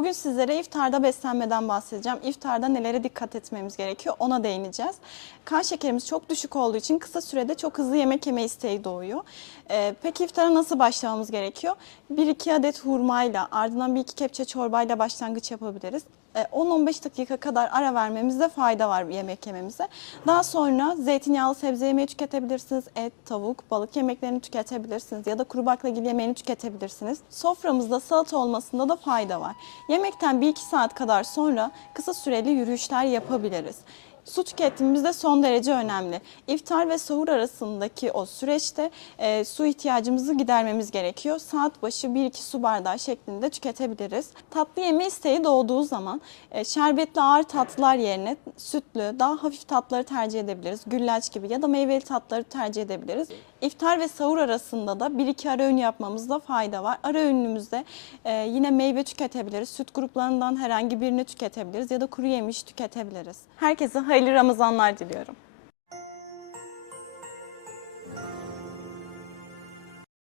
Bugün sizlere iftarda beslenmeden bahsedeceğim. İftarda nelere dikkat etmemiz gerekiyor ona değineceğiz. Kan şekerimiz çok düşük olduğu için kısa sürede çok hızlı yemek yeme isteği doğuyor. Ee, peki iftara nasıl başlamamız gerekiyor? 1-2 adet hurmayla ardından 1-2 kepçe çorbayla başlangıç yapabiliriz. Ee, 10-15 dakika kadar ara vermemizde fayda var yemek yememize. Daha sonra zeytinyağlı sebze yemeği tüketebilirsiniz. Et, tavuk, balık yemeklerini tüketebilirsiniz ya da kuru baklagil yemeğini tüketebilirsiniz. Soframızda salata olmasında da fayda var. Yemekten 1-2 saat kadar sonra kısa süreli yürüyüşler yapabiliriz. Su tüketimimiz de son derece önemli. İftar ve sahur arasındaki o süreçte e, su ihtiyacımızı gidermemiz gerekiyor. Saat başı 1-2 su bardağı şeklinde tüketebiliriz. Tatlı yeme isteği doğduğu zaman e, şerbetli ağır tatlılar yerine sütlü, daha hafif tatları tercih edebiliriz. Güllaç gibi ya da meyveli tatları tercih edebiliriz. İftar ve sahur arasında da 1-2 ara öğün yapmamızda fayda var. Ara öğünümüzde e, yine meyve tüketebiliriz. Süt gruplarından herhangi birini tüketebiliriz ya da kuru yemiş tüketebiliriz. Herkese hayırlı Ramazanlar diliyorum.